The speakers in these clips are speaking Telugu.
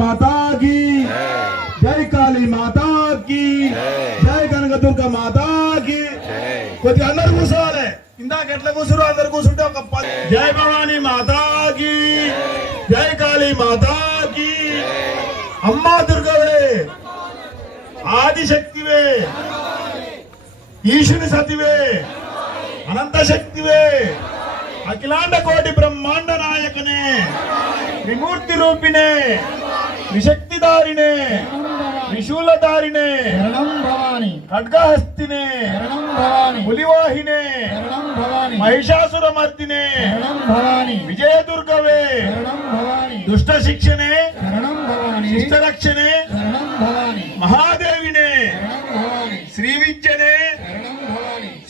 माता की जय काली माता की जय कनकदुर्गा माता की కొద్ది అందరూ కూర్చోవాలి ఇందాక ఎట్లా కూర్చురు అందరూ కూర్చుంటే ఒక జై భవానీ మాతా की జై కాళీ మాతా की అమ్మా దుర్గవే ఆదిశక్తివే ఈశుని సతివే అనంత శక్తివే అఖిలాండ కోటి బ్రహ్మాండ నాయకనే విమూర్తి రూపిణే విశక్తిదారినే త్రిశూలధారిణే ఖడ్గహస్తినే పులివాహినే మహిషాసురమర్దినే విజయదుర్గవే దుష్ట శిక్షణే శిష్టరక్షణే మహాదేవినే శ్రీ విద్యనే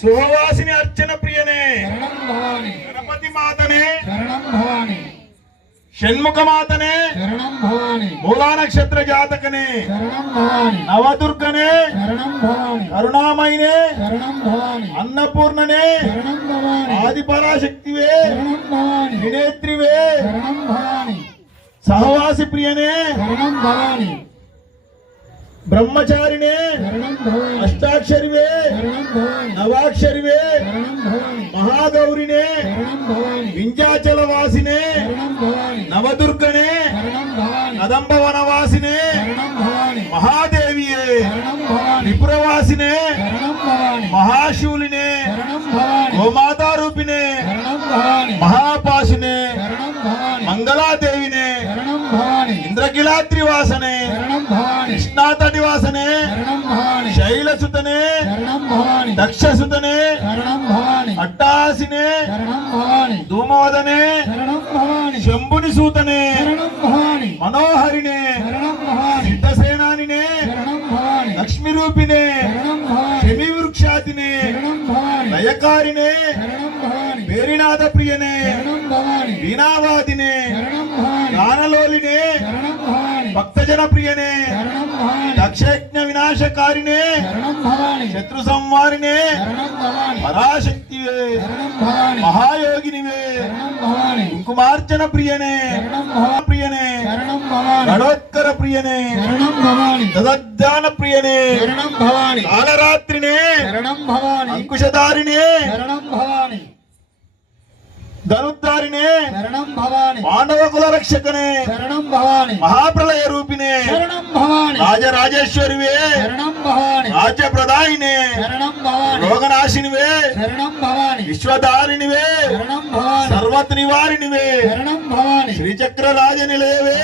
సుహవాసిని అర్చన ప్రియనే గణపతి మాతనే షణ్ముఖ మాతనే మూలా నక్షత్ర జాతకనే నవదుర్గనే కరుణామయినే అన్నపూర్ణనే ఆదిపరాశక్తివే వినేత్రివే సహవాసి ప్రియనే బ్రహ్మచారినే అష్టాక్షరివే నవాక్షరివే మహాగౌరినే వింధ్యాచల వాసినే నవదుర్గనే కదంబ వనవాసినే మహాదేవియే త్రిపురవాసినే మహాశూలినే గోమాతారూపిణే మహాపాశునే మంగళాదేవినే ఇంద్రకిలాద్రి వాసనే కృష్ణాతటి వాసనే శైలసుతనే దక్షసుతనే అట్టాసినే ధూమవదనే శంభుని సూతనే మనోహరినే సిద్ధసేనానినే లక్ష్మీ రూపిణే శమీ వృక్షాతినే దయకారినే పేరినాథ ప్రియనే వీణావాదినే గానలోలినే భక్తజన ప్రియనే దక్షయజ్ఞ వినాశకారినే శత్రు సంవారినే పరాశక్తివే మహాయోగినివే కుంకుమార్చన ప్రియనే ప్రియనే గణోత్కర ప్రియనే తదజ్ఞాన ప్రియనే కాలరాత్రినే అంకుశధారినే ధనుద్ధారినే మానవ కుల రక్షకనే మహాప్రలయ రూపిణే రాజరాజేశ్వరివే రాజ్య ప్రదాయినే రోగనాశినివే విశ్వధారినివే సర్వత్రివారినివే శ్రీచక్ర రాజ నిలయవే